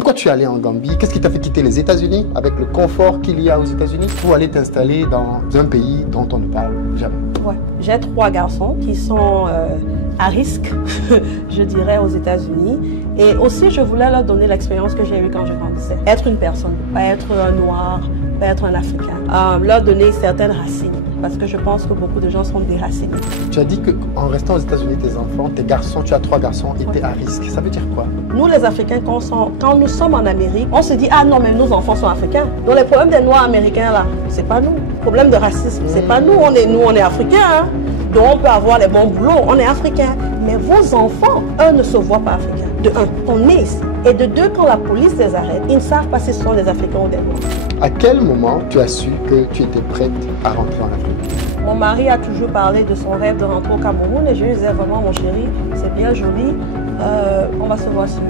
Pourquoi tu es allé en Gambie? Qu'est-ce qui t'a fait quitter les États-Unis avec le confort qu'il y a aux États-Unis pour aller t'installer dans un pays dont on ne parle jamais? Ouais. J'ai 3 garçons qui sont à risque, je dirais, aux États-Unis. Et aussi, je voulais leur donner l'expérience que j'ai eue quand je grandissais. Être une personne, pas être un noir, pas être un Africain. Leur donner certaines racines, parce que je pense que beaucoup de gens sont déracinés. Tu as dit qu'en restant aux États-Unis, tes enfants, tes garçons, tu as 3 garçons, étaient à risque. Ça veut dire quoi? Nous, les Africains, quand nous sommes en Amérique, on se dit « Ah non, mais nos enfants sont africains. » Donc les problèmes des Noirs américains, là, c'est pas nous. Problème de racisme, c'est pas nous. On est africains. Hein? Donc on peut avoir les bons boulots, on est africains. Mais vos enfants, eux, ne se voient pas africains. De un, on est ici. Et de deux, quand la police les arrête, ils ne savent pas si ce sont des Africains ou des Noirs. À quel moment tu as su que tu étais prête à rentrer en Afrique? Mon mari a toujours parlé de son rêve de rentrer au Cameroun et je lui disais vraiment, mon chéri, c'est bien joli, on va se voir sur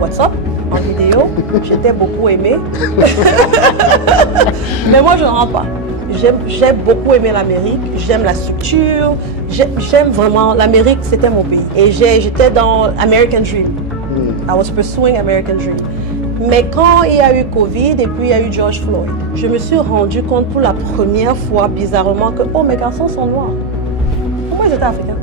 WhatsApp, en vidéo. J'étais beaucoup aimée. Mais moi, je ne rentre pas. J'ai beaucoup aimé l'Amérique, j'aime la structure, j'aime vraiment l'Amérique, c'était mon pays. Et j'étais dans American Dream. I was pursuing American Dream. Mais quand il y a eu Covid et puis il y a eu George Floyd, je me suis rendu compte pour la première fois, bizarrement, que oh, mes garçons sont noirs. Pourquoi ils étaient africains?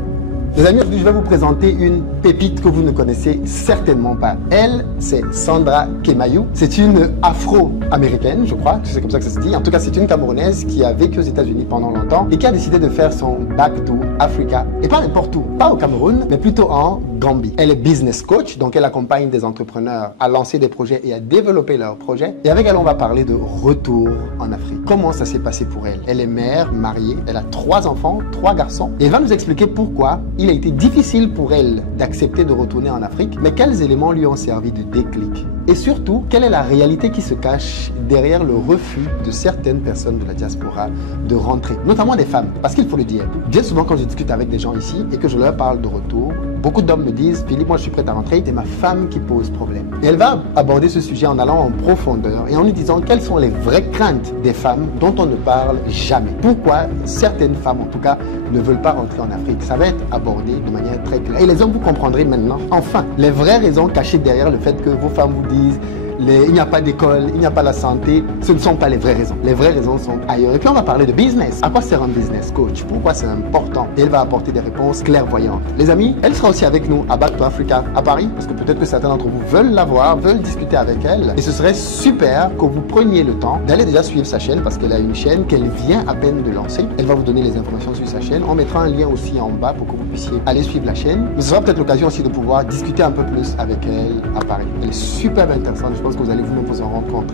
Les amis, aujourd'hui, je vais vous présenter une pépite que vous ne connaissez certainement pas. Elle, c'est Sandra Kemayou. C'est une afro-américaine, je crois, c'est comme ça que ça se dit. En tout cas, c'est une Camerounaise qui a vécu aux États-Unis pendant longtemps et qui a décidé de faire son Back to Africa. Et pas n'importe où, pas au Cameroun, mais plutôt en Gambie. Elle est business coach, donc elle accompagne des entrepreneurs à lancer des projets et à développer leurs projets. Et avec elle, on va parler de retour en Afrique. Comment ça s'est passé pour elle? Elle est mère, mariée, elle a 3 enfants, 3 garçons. Et elle va nous expliquer pourquoi il a été difficile pour elle d'accepter de retourner en Afrique, mais quels éléments lui ont servi de déclic? Et surtout, quelle est la réalité qui se cache derrière le refus de certaines personnes de la diaspora de rentrer, notamment des femmes? Parce qu'il faut le dire, bien souvent quand je discute avec des gens ici et que je leur parle de retour, beaucoup d'hommes me disent « Philippe, moi je suis prête à rentrer, c'est ma femme qui pose problème. » Et elle va aborder ce sujet en allant en profondeur et en nous disant quelles sont les vraies craintes des femmes dont on ne parle jamais. Pourquoi certaines femmes, en tout cas, ne veulent pas rentrer en Afrique. Ça va être abordé de manière très claire. Et les hommes, vous comprendrez maintenant, enfin, les vraies raisons cachées derrière le fait que vos femmes vous disent il n'y a pas d'école, il n'y a pas la santé, ce ne sont pas les vraies raisons. Les vraies raisons sont ailleurs. Et puis on va parler de business. À quoi sert un business coach? Pourquoi c'est important? Et elle va apporter des réponses clairvoyantes. Les amis, elle sera aussi avec nous à Back to Africa à Paris, parce que peut-être que certains d'entre vous veulent la voir, veulent discuter avec elle. Et ce serait super que vous preniez le temps d'aller déjà suivre sa chaîne, parce qu'elle a une chaîne qu'elle vient à peine de lancer. Elle va vous donner les informations sur sa chaîne. On mettra un lien aussi en bas pour que vous puissiez aller suivre la chaîne. Mais ce sera peut-être l'occasion aussi de pouvoir discuter un peu plus avec elle à Paris. Elle est super intéressante. Je pense que vous allez vous-même vous en rendre compte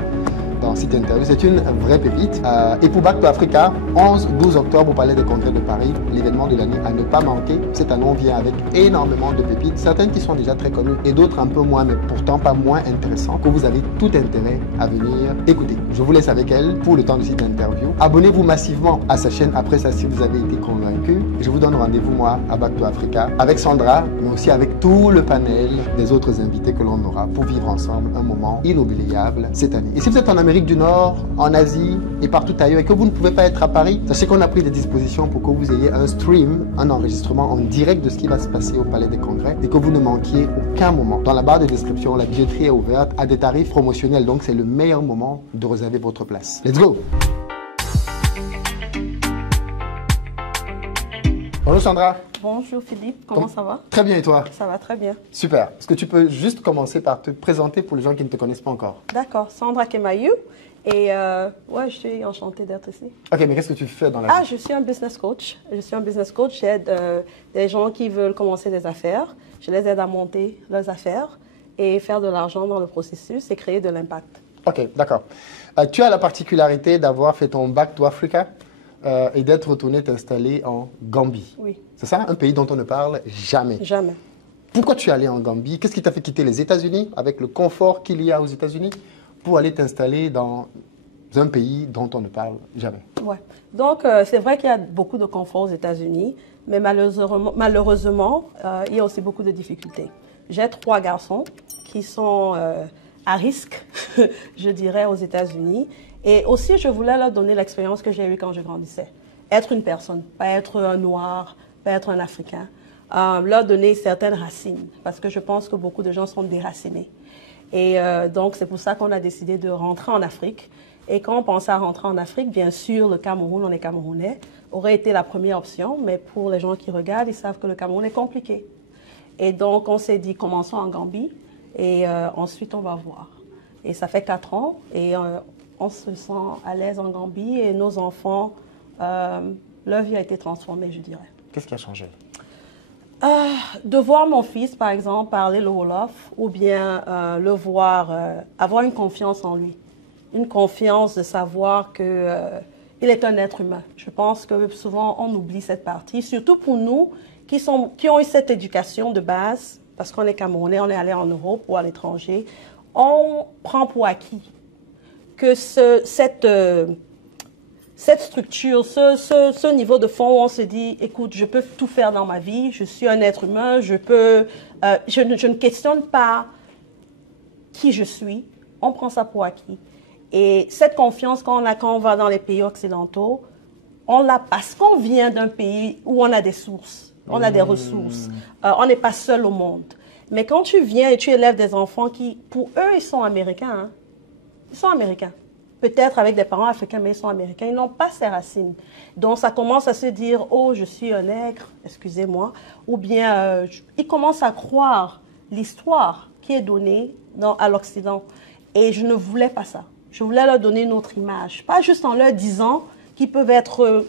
dans cette interview. C'est une vraie pépite. Et pour Back to Africa, 11-12 octobre au Palais des Congrès de Paris, l'événement de l'année à ne pas manquer. Cette année, on vient avec énormément de pépites, certaines qui sont déjà très connues et d'autres un peu moins, mais pourtant pas moins intéressantes, que vous avez tout intérêt à venir écouter. Je vous laisse avec elle pour le temps de cette interview. Abonnez-vous massivement à sa chaîne après ça si vous avez été convaincu. Je vous donne rendez-vous, moi, à Back to Africa, avec Sandra, mais aussi avec tout le panel des autres invités que l'on aura pour vivre ensemble un moment inoubliable cette année. Et si vous êtes en Amérique du Nord, en Asie et partout ailleurs et que vous ne pouvez pas être à Paris, sachez qu'on a pris des dispositions pour que vous ayez un stream, un enregistrement en direct de ce qui va se passer au Palais des Congrès et que vous ne manquiez aucun moment. Dans la barre de description, la billetterie est ouverte à des tarifs promotionnels, donc c'est le meilleur moment de réserver votre place. Let's go! Bonjour Sandra. Bonjour Philippe, comment ça va? Très bien et toi? Ça va très bien. Super. Est-ce que tu peux juste commencer par te présenter pour les gens qui ne te connaissent pas encore? D'accord, Sandra Kemayou. Et ouais, je suis enchantée d'être ici. Ok, mais qu'est-ce que tu fais dans la vie? Je suis un business coach. Je suis un business coach. J'aide des gens qui veulent commencer des affaires. Je les aide à monter leurs affaires et faire de l'argent dans le processus et créer de l'impact. Ok, d'accord. Tu as la particularité d'avoir fait ton Back to Africa et d'être retourné t'installer en Gambie. Oui. C'est ça, un pays dont on ne parle jamais. Jamais. Pourquoi tu es allé en Gambie? Qu'est-ce qui t'a fait quitter les États-Unis avec le confort qu'il y a aux États-Unis pour aller t'installer dans un pays dont on ne parle jamais? Ouais. Donc, c'est vrai qu'il y a beaucoup de confort aux États-Unis, mais malheureusement il y a aussi beaucoup de difficultés. J'ai 3 garçons qui sont à risque, je dirais, aux États-Unis. Et aussi, je voulais leur donner l'expérience que j'ai eue quand je grandissais. Être une personne, pas être un noir, pas être un Africain. Leur donner certaines racines, parce que je pense que beaucoup de gens sont déracinés. Et donc, c'est pour ça qu'on a décidé de rentrer en Afrique. Et quand on pensait à rentrer en Afrique, bien sûr, le Cameroun, on est Camerounais, aurait été la première option. Mais pour les gens qui regardent, ils savent que le Cameroun est compliqué. Et donc, on s'est dit, commençons en Gambie et ensuite, on va voir. Et ça fait 4 ans et on se sent à l'aise en Gambie et nos enfants, leur vie a été transformée, je dirais. Qu'est-ce qui a changé? De voir mon fils, par exemple, parler le Wolof ou bien le voir, avoir une confiance en lui. Une confiance de savoir qu'il est un être humain. Je pense que souvent, on oublie cette partie, surtout pour nous qui ont eu cette éducation de base, parce qu'on est Camerounais, on est allé en Europe ou à l'étranger, on prend pour acquis que cette structure, ce niveau de fond où on se dit, écoute, je peux tout faire dans ma vie, je suis un être humain, je ne questionne pas qui je suis, on prend ça pour acquis. Et cette confiance qu'on a quand on va dans les pays occidentaux, on l'a parce qu'on vient d'un pays où on a des sources, on a des ressources, on n'est pas seul au monde. Mais quand tu viens et tu élèves des enfants qui, pour eux, ils sont américains, hein? Ils sont américains. Peut-être avec des parents africains, mais ils sont américains. Ils n'ont pas ces racines. Donc, ça commence à se dire, oh, je suis un nègre, excusez-moi. Ou bien, ils commencent à croire l'histoire qui est donnée à l'Occident. Et je ne voulais pas ça. Je voulais leur donner une autre image. Pas juste en leur disant qu'ils peuvent être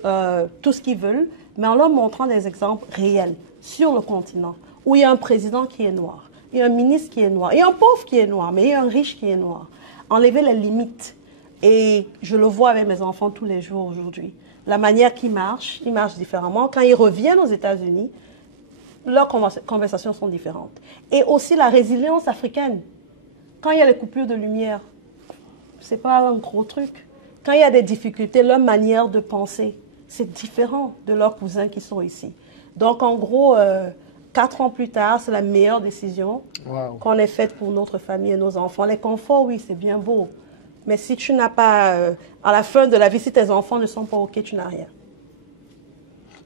tout ce qu'ils veulent, mais en leur montrant des exemples réels sur le continent, où il y a un président qui est noir, il y a un ministre qui est noir, il y a un pauvre qui est noir, mais il y a un riche qui est noir. Enlever les limites. Et je le vois avec mes enfants tous les jours aujourd'hui. La manière qu'ils marchent, ils marchent différemment. Quand ils reviennent aux États-Unis, leurs conversations sont différentes. Et aussi la résilience africaine. Quand il y a les coupures de lumière, c'est pas un gros truc. Quand il y a des difficultés, leur manière de penser, c'est différent de leurs cousins qui sont ici. Donc, en gros, 4 ans plus tard, c'est la meilleure décision qu'on ait faite pour notre famille et nos enfants. Les conforts, oui, c'est bien beau. Mais si tu n'as pas, à la fin de la vie, si tes enfants ne sont pas OK, tu n'as rien.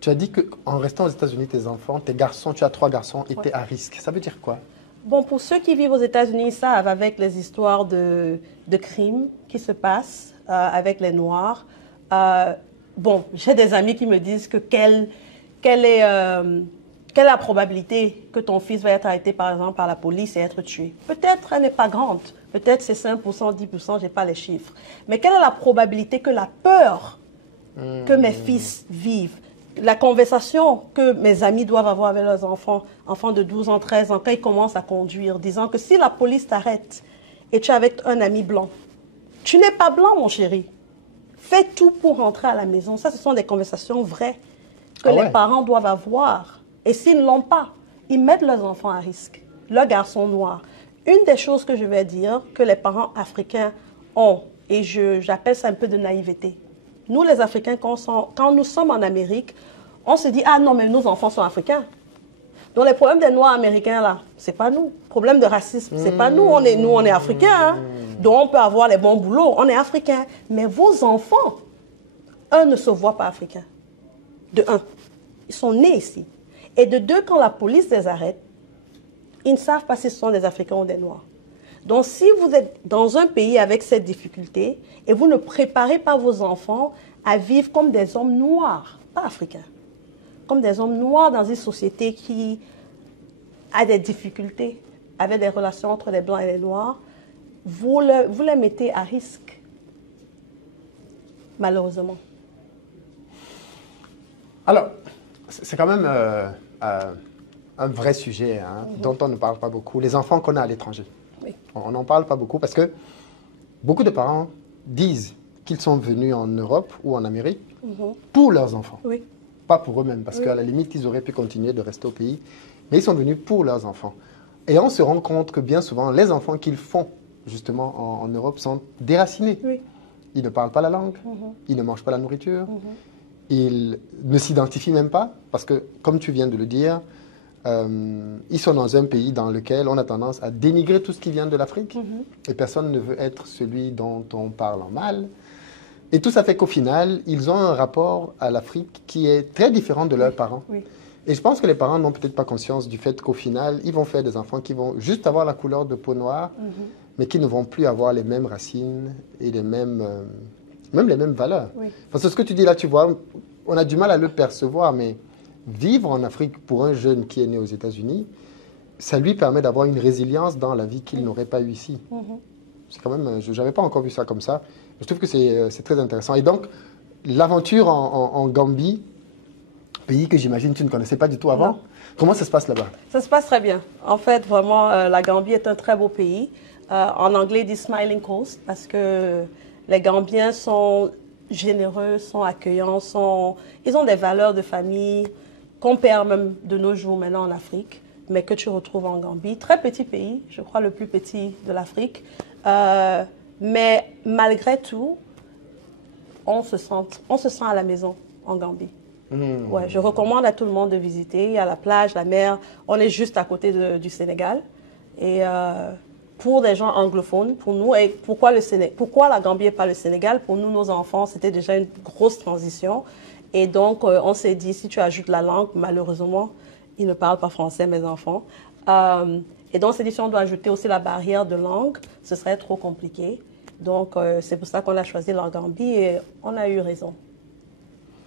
Tu as dit qu'en restant aux États-Unis, tes enfants, tes garçons, tu as 3 garçons, étaient à risque. Ça veut dire quoi? Bon, pour ceux qui vivent aux États-Unis, ils savent avec les histoires de crimes qui se passent avec les Noirs. Bon, j'ai des amis qui me disent que quelle est la probabilité que ton fils va être arrêté, par exemple, par la police et être tué? Peut-être elle n'est pas grande. Peut-être c'est 5%, 10%, je n'ai pas les chiffres. Mais quelle est la probabilité que la peur que mes fils vivent, la conversation que mes amis doivent avoir avec leurs enfants de 12 ans, 13 ans, quand ils commencent à conduire, disant que si la police t'arrête et tu es avec un ami blanc, tu n'es pas blanc, mon chéri. Fais tout pour rentrer à la maison. Ça, ce sont des conversations vraies que les parents doivent avoir. Et s'ils ne l'ont pas, ils mettent leurs enfants à risque, leurs garçons noirs. Une des choses que je vais dire que les parents africains ont, et j'appelle ça un peu de naïveté. Nous, les Africains, quand nous sommes en Amérique, on se dit « Ah non, mais nos enfants sont africains ». Donc les problèmes des Noirs américains, là, c'est pas nous. Problème de racisme, c'est pas nous. On est Africains. Hein. Donc on peut avoir les bons boulots, on est Africains. Mais vos enfants, un, ne se voient pas africains. De un, ils sont nés ici. Et de deux, quand la police les arrête, ils ne savent pas si ce sont des Africains ou des Noirs. Donc, si vous êtes dans un pays avec cette difficulté et vous ne préparez pas vos enfants à vivre comme des hommes noirs, pas africains, comme des hommes noirs dans une société qui a des difficultés avec des relations entre les Blancs et les Noirs, vous les mettez à risque, malheureusement. Alors, c'est quand même un vrai sujet hein, dont on ne parle pas beaucoup. Les enfants qu'on a à l'étranger. Oui. On n'en parle pas beaucoup parce que beaucoup de parents disent qu'ils sont venus en Europe ou en Amérique pour leurs enfants. Oui. Pas pour eux-mêmes, parce qu'à la limite, ils auraient pu continuer de rester au pays. Mais ils sont venus pour leurs enfants. Et on se rend compte que bien souvent, les enfants qu'ils font justement en Europe sont déracinés. Oui. Ils ne parlent pas la langue, ils ne mangent pas la nourriture, ils ne s'identifient même pas, parce que, comme tu viens de le dire, ils sont dans un pays dans lequel on a tendance à dénigrer tout ce qui vient de l'Afrique, et personne ne veut être celui dont on parle en mal. Et tout ça fait qu'au final, ils ont un rapport à l'Afrique qui est très différent de leurs parents. Oui. Et je pense que les parents n'ont peut-être pas conscience du fait qu'au final, ils vont faire des enfants qui vont juste avoir la couleur de peau noire, mais qui ne vont plus avoir les mêmes racines et les mêmes, même les mêmes valeurs. Oui. Parce que ce que tu dis là, tu vois, on a du mal à le percevoir, mais vivre en Afrique pour un jeune qui est né aux États-Unis, ça lui permet d'avoir une résilience dans la vie qu'il n'aurait pas eu ici. C'est quand même, je n'avais pas encore vu ça comme ça. Je trouve que c'est très intéressant. Et donc, l'aventure en Gambie, pays que j'imagine tu ne connaissais pas du tout avant, Non. Comment ça se passe là-bas? Ça se passe très bien. En fait, vraiment, la Gambie est un très beau pays. En anglais, ils disent Smiling Coast parce que les Gambiens sont généreux, sont accueillants, ils ont des valeurs de famille qu'on perd même de nos jours maintenant en Afrique, mais que tu retrouves en Gambie. Très petit pays, je crois le plus petit de l'Afrique. Mais malgré tout, on se sent à la maison en Gambie. Ouais, je recommande à tout le monde de visiter. Il y a la plage, la mer. On est juste à côté du Sénégal. Et pour des gens anglophones, pour nous, et pourquoi la Gambie et pas le Sénégal? Pour nous, nos enfants, c'était déjà une grosse transition. Et donc, on s'est dit, si tu ajoutes la langue, malheureusement, ils ne parlent pas français, mes enfants. Et donc, on s'est dit, si on doit ajouter aussi la barrière de langue, ce serait trop compliqué. Donc, c'est pour ça qu'on a choisi la Gambie et on a eu raison.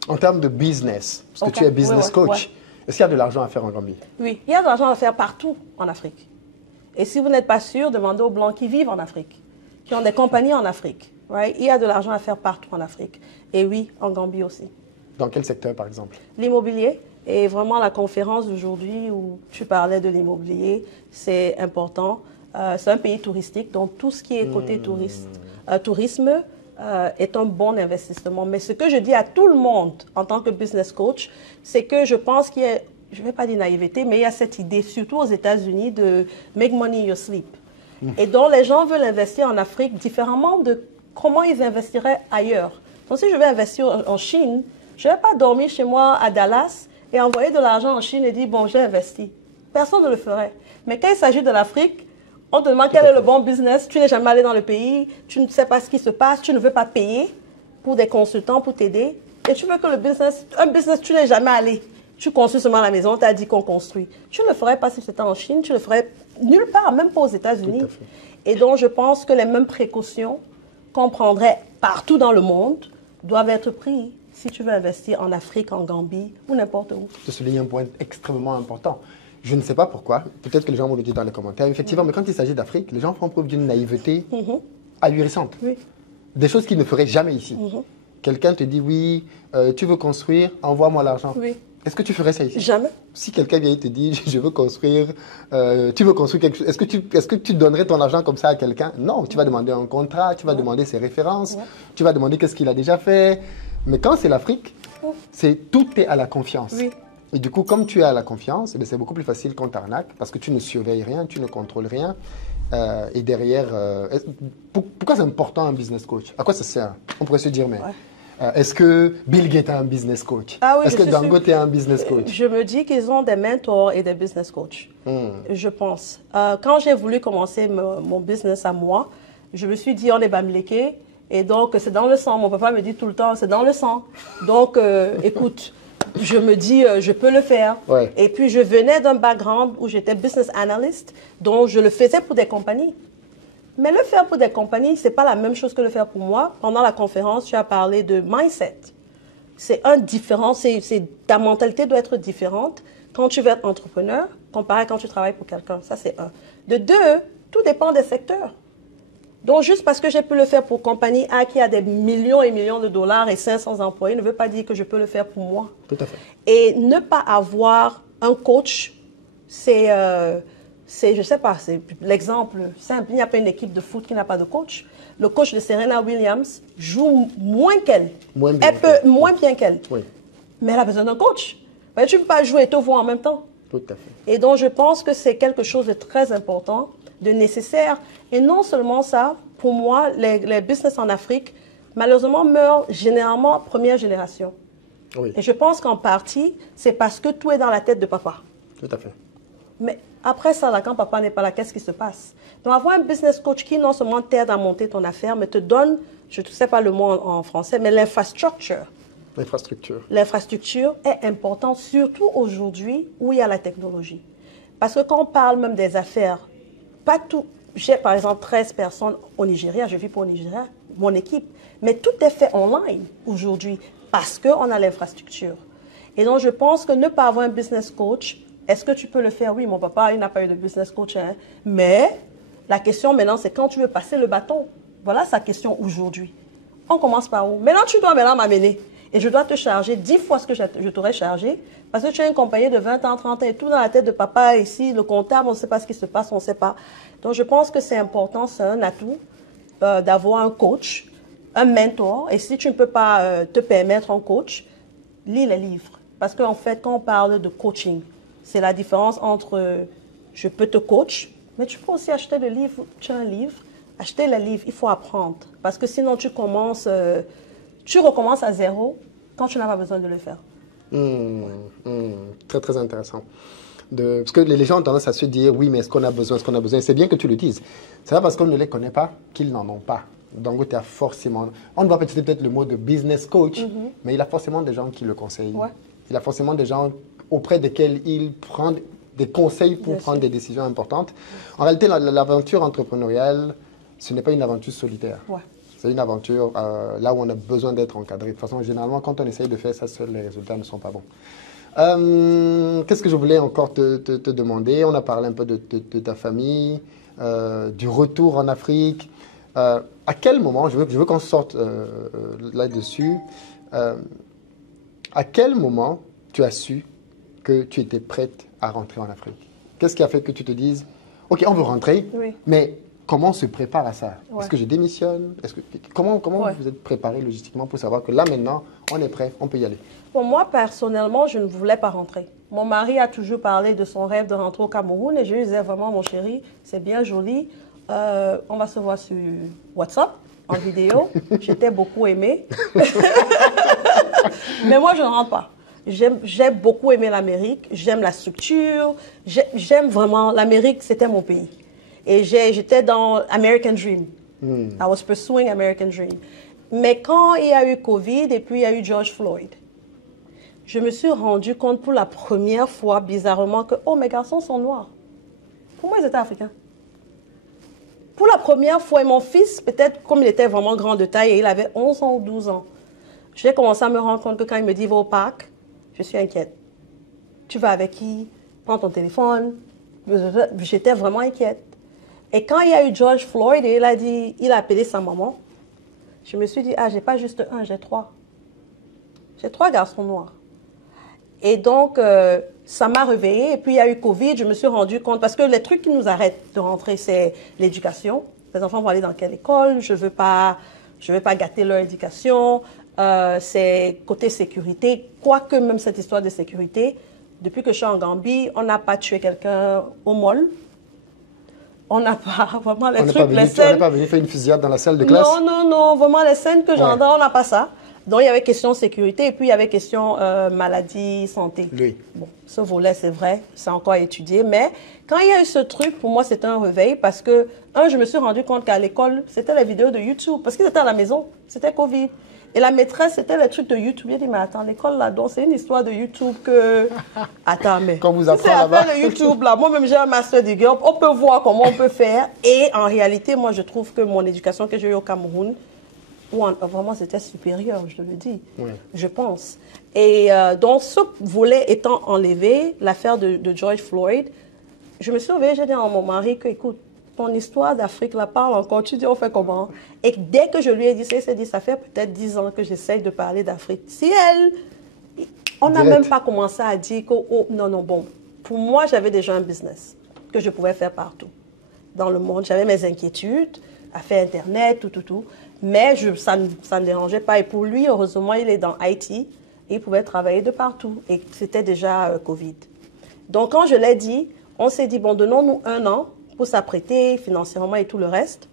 En termes de business, parce que tu es business coach, est-ce qu'il y a de l'argent à faire en Gambie? Oui, il y a de l'argent à faire partout en Afrique. Et si vous n'êtes pas sûr, demandez aux Blancs qui vivent en Afrique, qui ont des compagnies en Afrique. Right? Il y a de l'argent à faire partout en Afrique. Et oui, en Gambie aussi. Dans quel secteur, par exemple? L'immobilier. Et vraiment, la conférence d'aujourd'hui où tu parlais de l'immobilier, c'est important. C'est un pays touristique, donc tout ce qui est côté tourisme est un bon investissement. Mais ce que je dis à tout le monde en tant que business coach, c'est que je pense qu'il y a, je ne vais pas dire naïveté, mais il y a cette idée, surtout aux États-Unis, de make money in your sleep. Et donc, les gens veulent investir en Afrique différemment de comment ils investiraient ailleurs. Donc, si je vais investir en Chine, je ne vais pas dormir chez moi à Dallas et envoyer de l'argent en Chine et dire, bon, j'ai investi. Personne ne le ferait. Mais quand il s'agit de l'Afrique, on te demande quel est le bon business, tu n'es jamais allé dans le pays, tu ne sais pas ce qui se passe, tu ne veux pas payer pour des consultants pour t'aider. Et tu veux que un business, tu n'es jamais allé. Tu construis seulement la maison, tu as dit qu'on construit. Tu ne le ferais pas si c'était en Chine, tu ne le ferais nulle part, même pas aux États-Unis. Et donc, je pense que les mêmes précautions qu'on prendrait partout dans le monde doivent être prises si tu veux investir en Afrique, en Gambie ou n'importe où. Tu soulignes un point extrêmement important. Je ne sais pas pourquoi, peut-être que les gens vont le dire dans les commentaires. Effectivement, mais quand il s'agit d'Afrique, les gens font preuve d'une naïveté ahurissante. Oui. Des choses qu'ils ne feraient jamais ici. Quelqu'un te dit, oui, tu veux construire, envoie-moi l'argent. Oui. Est-ce que tu ferais ça ici? Jamais. Si quelqu'un vient et te dit, je veux construire, tu veux construire quelque chose, est-ce que tu donnerais ton argent comme ça à quelqu'un? Non, tu vas demander un contrat, tu vas demander ses références, tu vas demander qu'est-ce qu'il a déjà fait. Mais quand c'est l'Afrique, tout est à la confiance. Oui. Et du coup, comme tu es à la confiance, c'est beaucoup plus facile qu'on t'arnaque parce que tu ne surveilles rien, tu ne contrôles rien. Et derrière, pourquoi c'est important un business coach? À quoi ça sert? On pourrait se dire, mais est-ce que Bill Gates a un business coach? Est-ce que Dangote a un business coach? Je me dis qu'ils ont des mentors et des business coachs. Je pense. Quand j'ai voulu commencer mon business à moi, je me suis dit, on est bamléké. Et donc, c'est dans le sang. Mon papa me dit tout le temps, c'est dans le sang. Donc, écoute, je me dis, je peux le faire. Ouais. Et puis, je venais d'un background où j'étais business analyst, donc je le faisais pour des compagnies. Mais le faire pour des compagnies, ce n'est pas la même chose que le faire pour moi. Pendant la conférence, tu as parlé de mindset. C'est un différent, ta mentalité doit être différente quand tu veux être entrepreneur comparé à quand tu travailles pour quelqu'un. Ça, c'est un. De deux, tout dépend des secteurs. Donc, juste parce que j'ai pu le faire pour compagnie A qui a des millions et millions de dollars et 500 employés ne veut pas dire que je peux le faire pour moi. Tout à fait. Et ne pas avoir un coach, je ne sais pas, c'est l'exemple simple. Il n'y a pas une équipe de foot qui n'a pas de coach. Le coach de Serena Williams joue moins qu'elle. Moins bien qu'elle. Oui. Mais elle a besoin d'un coach. Mais tu ne peux pas jouer et te voir en même temps. Tout à fait. Et donc, je pense que c'est quelque chose de très important, de nécessaire. Et non seulement ça, pour moi, les business en Afrique, malheureusement, meurent généralement première génération. Oui. Et je pense qu'en partie, c'est parce que tout est dans la tête de papa. Tout à fait. Mais après ça, là, quand papa n'est pas là, qu'est-ce qui se passe? Donc, avoir un business coach qui non seulement t'aide à monter ton affaire, mais te donne, je ne sais pas le mot en français, mais l'infrastructure. L'infrastructure est importante, surtout aujourd'hui où il y a la technologie. Parce que quand on parle même des affaires, pas j'ai par exemple 13 personnes au Nigeria, je vis pour au Nigeria, mon équipe. Mais tout est fait online aujourd'hui parce qu'on a l'infrastructure. Et donc, je pense que ne pas avoir un business coach, est-ce que tu peux le faire? Oui, mon papa, il n'a pas eu de business coach. Hein. Mais la question maintenant, c'est quand tu veux passer le bâton. Voilà sa question aujourd'hui. On commence par où? Maintenant, tu dois m'amener. Et je dois te charger 10 fois ce que je t'aurais chargé parce que tu as une compagnie de 20 ans, 30 ans et tout dans la tête de papa ici, le comptable, on ne sait pas ce qui se passe, on ne sait pas. Donc, je pense que c'est important, c'est un atout d'avoir un coach, un mentor. Et si tu ne peux pas te permettre un coach, lis les livres. Parce qu'en fait, quand on parle de coaching, c'est la différence entre je peux te coach, mais tu peux aussi acheter le livre. Tu as un livre, acheter le livre, il faut apprendre. Parce que sinon, tu recommences à zéro quand tu n'as pas besoin de le faire. Très, très intéressant. Parce que les gens ont tendance à se dire, oui, mais est-ce qu'on a besoin, est-ce qu'on a besoin? C'est bien que tu le dises. C'est pas parce qu'on ne les connaît pas qu'ils n'en ont pas. Donc, tu as forcément... On doit peut-être le mot de business coach, mais il a forcément des gens qui le conseillent. Ouais. Il a forcément des gens auprès desquels il prend des conseils pour prendre des décisions importantes. En réalité, l'aventure entrepreneuriale, ce n'est pas une aventure solitaire. Ouais. C'est une aventure là où on a besoin d'être encadré. De toute façon, généralement, quand on essaye de faire ça seul, les résultats ne sont pas bons. Qu'est-ce que je voulais encore te demander? On a parlé un peu de ta famille, du retour en Afrique. À quel moment, je veux qu'on sorte là-dessus, à quel moment tu as su que tu étais prête à rentrer en Afrique? Qu'est-ce qui a fait que tu te dises, OK, on veut rentrer, mais comment on se prépare à ça? Est-ce que je démissionne? Comment vous êtes préparé logistiquement pour savoir que là, maintenant, on est prêt, on peut y aller? Pour moi, personnellement, je ne voulais pas rentrer. Mon mari a toujours parlé de son rêve de rentrer au Cameroun et je lui disais vraiment, mon chéri, c'est bien joli. On va se voir sur WhatsApp, en vidéo. J'étais beaucoup aimée. Mais moi, je ne rentre pas. J'ai beaucoup aimé l'Amérique. J'aime la structure. J'aime vraiment... L'Amérique, c'était mon pays. Et j'étais dans American Dream. I was pursuing American Dream. Mais quand il y a eu Covid et puis il y a eu George Floyd, je me suis rendu compte pour la première fois, bizarrement, que, oh, mes garçons sont noirs. Pour moi, ils étaient africains. Pour la première fois, et mon fils, peut-être comme il était vraiment grand de taille, et il avait 11 ans ou 12 ans, j'ai commencé à me rendre compte que quand il me dit « va au parc », je suis inquiète. Tu vas avec qui? Prends ton téléphone. J'étais vraiment inquiète. Et quand il y a eu George Floyd, et il a appelé sa maman, je me suis dit « ah, j'ai pas juste un, j'ai 3. J'ai 3 garçons noirs. » Et donc, ça m'a réveillée. Et puis, il y a eu Covid. Je me suis rendu compte, parce que les trucs qui nous arrêtent de rentrer, c'est l'éducation. Les enfants vont aller dans quelle école? Je veux pas gâter leur éducation. C'est côté sécurité. Quoique, même cette histoire de sécurité, depuis que je suis en Gambie, on n'a pas tué quelqu'un au mall. On n'a pas vraiment les trucs, les scènes. On n'est pas venu faire une fusillade dans la salle de classe? Non. Vraiment, les scènes que j'entends, on n'a pas ça. Donc, il y avait question sécurité et puis il y avait question maladie, santé. Oui. Bon, ce volet, c'est vrai, c'est encore étudié. Mais quand il y a eu ce truc, pour moi, c'était un réveil parce que, je me suis rendu compte qu'à l'école, c'était les vidéos de YouTube. Parce qu'ils étaient à la maison, c'était Covid. Et la maîtresse, c'était les trucs de YouTube. J'ai dit, mais attends, l'école là-dedans, c'est une histoire de YouTube que... Attends, mais... Quand vous apprenez là-bas. C'est le YouTube là. Moi-même, j'ai un master degree. On peut voir comment on peut faire. Et en réalité, moi, je trouve que mon éducation que j'ai eue au Cameroun, vraiment, c'était supérieur, je te le dis, je pense. Et donc, ce volet étant enlevé, l'affaire de George Floyd, je me suis réveillée, j'ai dit à mon mari que, écoute, ton histoire d'Afrique, la parle encore, tu dis, on fait comment? Et dès que je lui ai dit, ça fait peut-être 10 ans que j'essaye de parler d'Afrique. Si on n'a même pas commencé à dire que, bon, pour moi, j'avais déjà un business que je pouvais faire partout dans le monde. J'avais mes inquiétudes, à faire Internet, tout. Mais ça ne dérangeait pas. Et pour lui, heureusement, il est dans IT et il pouvait travailler de partout. Et c'était déjà Covid. Donc, quand je l'ai dit, on s'est dit, bon, donnons-nous 1 an pour s'apprêter financièrement et tout le reste.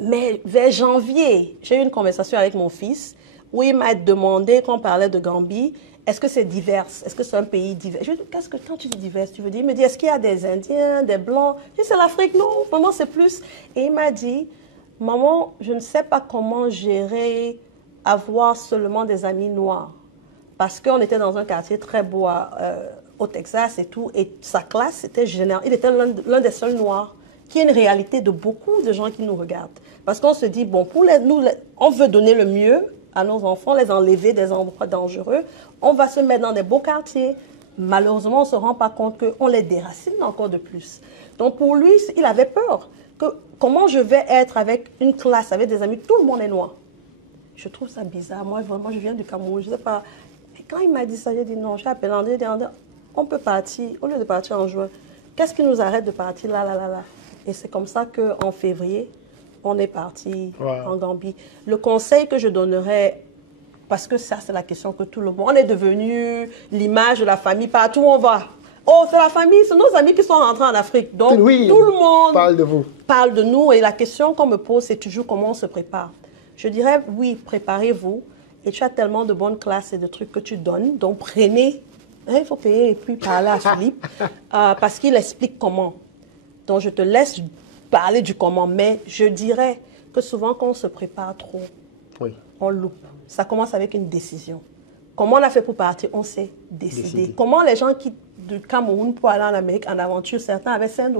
Mais vers janvier, j'ai eu une conversation avec mon fils où il m'a demandé, quand on parlait de Gambie, est-ce que c'est divers? Est-ce que c'est un pays divers? Je lui ai dit, quand tu dis divers, tu veux dire? Il me dit, est-ce qu'il y a des Indiens, des Blancs? Je dis, c'est l'Afrique, non, vraiment c'est plus. Et il m'a dit, maman, je ne sais pas comment gérer avoir seulement des amis noirs. Parce qu'on était dans un quartier très beau au Texas et tout. Et sa classe, c'était général. Il était l'un des seuls noirs qui est une réalité de beaucoup de gens qui nous regardent. Parce qu'on se dit, bon, on veut donner le mieux à nos enfants, les enlever des endroits dangereux. On va se mettre dans des beaux quartiers. Malheureusement, on ne se rend pas compte qu'on les déracine encore de plus. Donc pour lui, il avait peur. Comment je vais être avec une classe, avec des amis, tout le monde est noir. Je trouve ça bizarre. Moi, vraiment, je viens du Cameroun, je ne sais pas. Et quand il m'a dit ça, j'ai dit non, j'ai appelé André, on peut partir, au lieu de partir en juin, qu'est-ce qui nous arrête de partir là. Et c'est comme ça qu'en février, on est parti en Gambie. Le conseil que je donnerais, parce que ça, c'est la question que tout le monde... On est devenu l'image de la famille partout où on va. Oh, c'est la famille, c'est nos amis qui sont rentrés en Afrique. Donc, oui, tout le monde parle de vous. Parle de nous. Et la question qu'on me pose, c'est toujours comment on se prépare. Je dirais, oui, préparez-vous. Et tu as tellement de bonnes classes et de trucs que tu donnes. Donc, prenez. Il faut payer et puis parler à Philippe. Parce qu'il explique comment. Donc, je te laisse parler du comment. Mais je dirais que souvent, quand on se prépare trop, on loupe. Ça commence avec une décision. Comment on a fait pour partir? On s'est décidé. Comment les gens quittent du Cameroun pour aller en Amérique en aventure, certains avaient $5,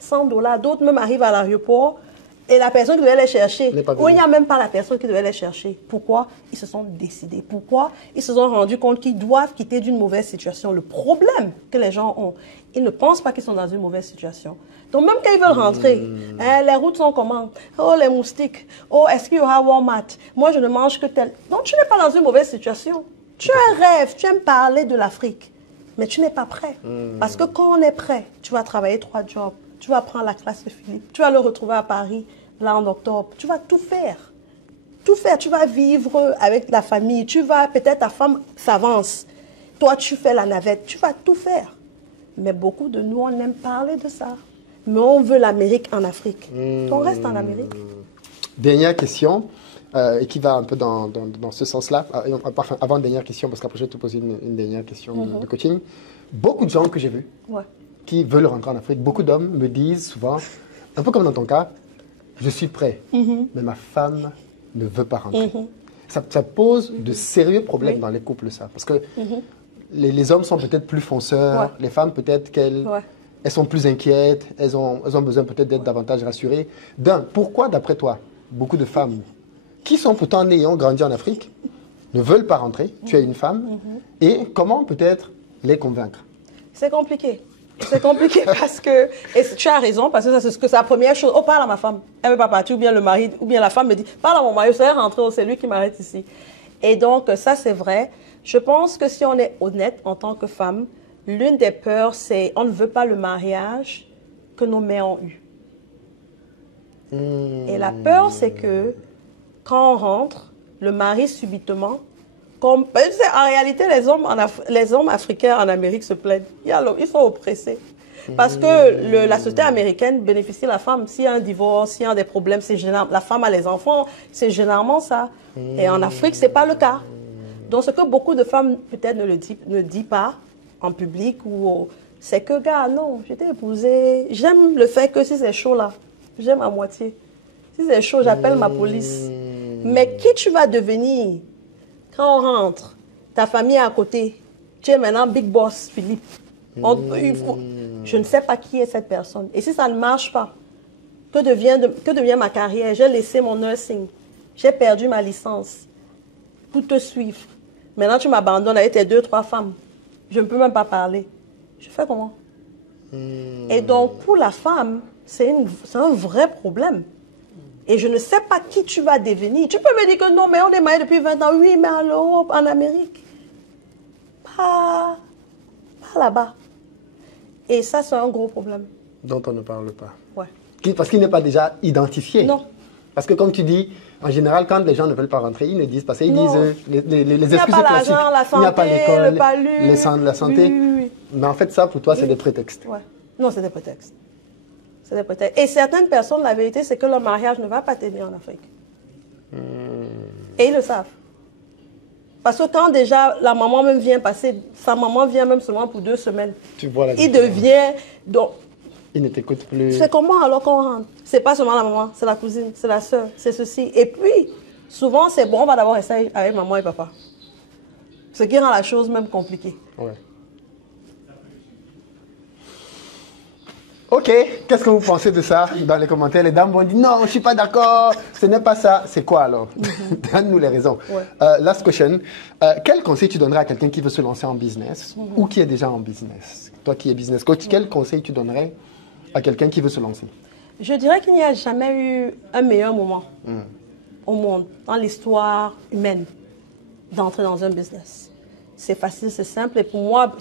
$100, d'autres même arrivent à l'aéroport et la personne qui devait les chercher, ou il n'y a même pas la personne qui devait les chercher. Pourquoi? Ils se sont décidés. Pourquoi? Ils se sont rendus compte qu'ils doivent quitter d'une mauvaise situation. Le problème que les gens ont, ils ne pensent pas qu'ils sont dans une mauvaise situation. Donc même quand ils veulent rentrer, les routes sont comment? Oh, les moustiques. Oh, est-ce qu'il y aura Walmart? Moi, je ne mange que tel. Donc tu n'es pas dans une mauvaise situation. Tu as un rêve, tu aimes parler de l'Afrique, mais tu n'es pas prêt. Parce que quand on est prêt, tu vas travailler 3 jobs, tu vas prendre la classe de Philippe, tu vas le retrouver à Paris, là en octobre, tu vas tout faire. Tout faire, tu vas vivre avec la famille, tu vas, peut-être ta femme s'avance, toi tu fais la navette, tu vas tout faire. Mais beaucoup de nous, on aime parler de ça. Mais on veut l'Amérique en Afrique. On reste en Amérique. Dernière question. Et qui va un peu dans ce sens-là. Enfin, avant dernière question, parce qu'après je vais te poser une dernière question de coaching. Beaucoup de gens que j'ai vus qui veulent rentrer en Afrique, beaucoup d'hommes me disent souvent, un peu comme dans ton cas, je suis prêt, mais ma femme ne veut pas rentrer. Ça pose de sérieux problèmes dans les couples, ça. Parce que les hommes sont peut-être plus fonceurs, les femmes peut-être qu'elles elles sont plus inquiètes, elles ont besoin peut-être d'être davantage rassurées. Pourquoi, d'après toi, beaucoup de femmes qui sont pourtant nées et ont grandi en Afrique, ne veulent pas rentrer, tu es une femme, et comment peut-être les convaincre? C'est compliqué. C'est compliqué parce que, et tu as raison, parce que ça, c'est la première chose. Oh, parle à ma femme. Elle ne veut pas partir, ou bien le mari, ou bien la femme me dit, parle à mon mari, c'est rentrer, c'est lui qui m'arrête ici. Et donc, ça, c'est vrai. Je pense que si on est honnête en tant que femme, l'une des peurs, c'est on ne veut pas le mariage que nos mères ont eu. Et la peur, c'est que quand on rentre, le mari subitement, en réalité, les hommes africains en Amérique se plaignent. Ils sont oppressés. Parce que la société américaine bénéficie de la femme. S'il y a un divorce, s'il y a des problèmes, la femme a les enfants, c'est généralement ça. Et en Afrique, ce n'est pas le cas. Donc, ce que beaucoup de femmes peut-être ne disent pas en public, c'est que, gars, non, j'ai été épousée. J'aime le fait que si c'est chaud là, j'aime à moitié. Si c'est chaud, j'appelle ma police. Mais qui tu vas devenir quand on rentre? Ta famille est à côté. Tu es maintenant Big Boss, Philippe. Je ne sais pas qui est cette personne. Et si ça ne marche pas, que devient ma carrière? J'ai laissé mon nursing. J'ai perdu ma licence pour te suivre. Maintenant, tu m'abandonnes avec tes 2-3 femmes. Je ne peux même pas parler. Je fais comment? Et donc, pour la femme, c'est un vrai problème. Et je ne sais pas qui tu vas devenir. Tu peux me dire que non, mais on est mariés depuis 20 ans. Oui, mais en Europe, en Amérique. Pas là-bas. Et ça, c'est un gros problème. Dont on ne parle pas. Ouais. Parce qu'il n'est pas déjà identifié. Non. Parce que comme tu dis, en général, quand les gens ne veulent pas rentrer, ils ne disent pas ça. Ils disent les excuses classiques. Il n'y a pas l'école, la santé. Oui. Mais en fait, ça, pour toi, c'est des prétextes. Ouais. Non, c'est des prétextes. C'est des prétextes. Et certaines personnes, la vérité, c'est que leur mariage ne va pas tenir en Afrique. Et ils le savent. Parce que quand déjà la maman même vient passer, sa maman vient même seulement pour 2 semaines. Tu vois la il devient... Donc, il ne t'écoute plus. C'est comment alors qu'on rentre? C'est pas seulement la maman, c'est la cousine, c'est la soeur, c'est ceci. Et puis, souvent, c'est bon, on va d'abord essayer avec maman et papa. Ce qui rend la chose même compliquée. Ouais. Ok, qu'est-ce que vous pensez de ça dans les commentaires? Les dames vont dire non, je ne suis pas d'accord, ce n'est pas ça. C'est quoi alors? Donne-nous les raisons. Ouais. Last question. Quel conseil tu donnerais à quelqu'un qui veut se lancer en business ou qui est déjà en business? Toi qui es business coach, quel conseil tu donnerais à quelqu'un qui veut se lancer? Je dirais qu'il n'y a jamais eu un meilleur moment au monde, dans l'histoire humaine, d'entrer dans un business. C'est facile, c'est simple. Et pour moi,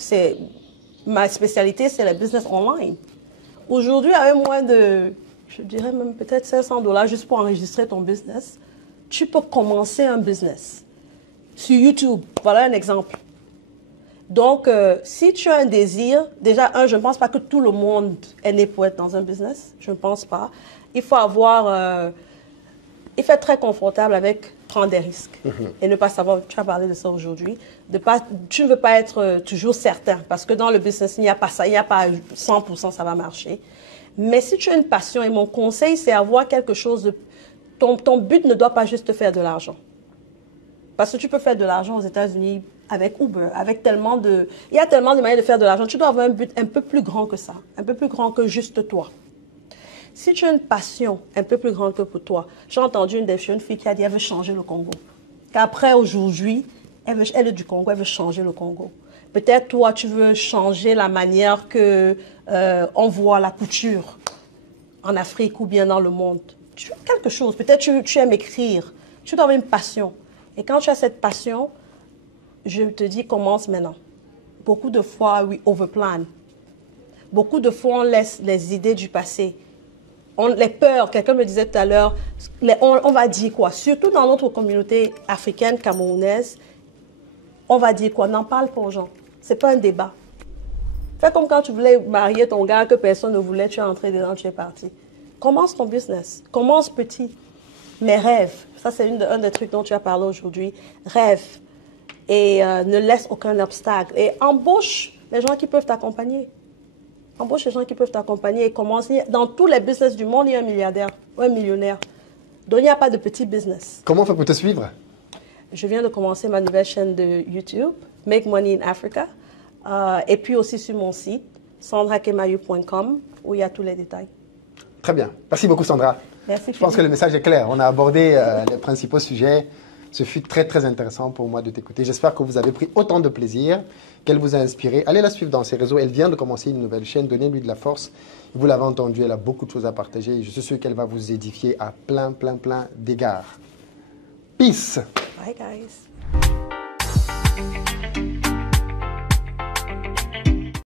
ma spécialité, c'est le business online. Aujourd'hui, avec moins de, je dirais même peut-être $500 juste pour enregistrer ton business, tu peux commencer un business sur YouTube. Voilà un exemple. Donc, si tu as un désir, déjà, je ne pense pas que tout le monde est né pour être dans un business. Je ne pense pas. Il faut il faut être très confortable avec prendre des risques et ne pas savoir, tu as parlé de ça aujourd'hui, tu ne veux pas être toujours certain parce que dans le business, il n'y a pas ça, il n'y a pas 100% ça va marcher. Mais si tu as une passion, et mon conseil, c'est avoir quelque chose de... Ton but ne doit pas juste te faire de l'argent. Parce que tu peux faire de l'argent aux États-Unis avec Uber, avec tellement de... Il y a tellement de manières de faire de l'argent. Tu dois avoir un but un peu plus grand que ça, un peu plus grand que juste toi. Si tu as une passion un peu plus grande que pour toi, j'ai entendu une jeune fille qui a dit qu'elle veut changer le Congo. Qu'après, aujourd'hui, elle est du Congo, elle veut changer le Congo. Peut-être toi, tu veux changer la manière que on voit la couture en Afrique ou bien dans le monde. Tu veux quelque chose. Peut-être tu aimes écrire. Tu dois avoir une passion. Et quand tu as cette passion, je te dis, commence maintenant. Beaucoup de fois, we overplan. Beaucoup de fois, on laisse les idées du passé. Les peurs, quelqu'un me disait tout à l'heure, on va dire quoi? Surtout dans notre communauté africaine, camerounaise, on va dire quoi? N'en parle pas aux gens. Ce n'est pas un débat. Fais comme quand tu voulais marier ton gars que personne ne voulait, tu es entré dedans, tu es parti. Commence ton business. Commence petit. Mais rêve. Ça, c'est un des trucs dont tu as parlé aujourd'hui. Rêve. Et ne laisse aucun obstacle. Et embauche les gens qui peuvent t'accompagner. Embauche les gens qui peuvent t'accompagner et commence. Dans tous les business du monde, il y a un milliardaire ou un millionnaire. Donc, il n'y a pas de petit business. Comment on fait pour te suivre? Je viens de commencer ma nouvelle chaîne de YouTube, Make Money in Africa. Et puis aussi sur mon site, sandrakemayu.com, où il y a tous les détails. Très bien. Merci beaucoup, Sandra. Merci. Je pense que le message est clair. On a abordé les principaux sujets. Ce fut très, très intéressant pour moi de t'écouter. J'espère que vous avez pris autant de plaisir, qu'elle vous a inspiré. Allez la suivre dans ses réseaux. Elle vient de commencer une nouvelle chaîne. Donnez-lui de la force. Vous l'avez entendu, elle a beaucoup de choses à partager. Je suis sûr qu'elle va vous édifier à plein d'égards. Peace. Bye, guys.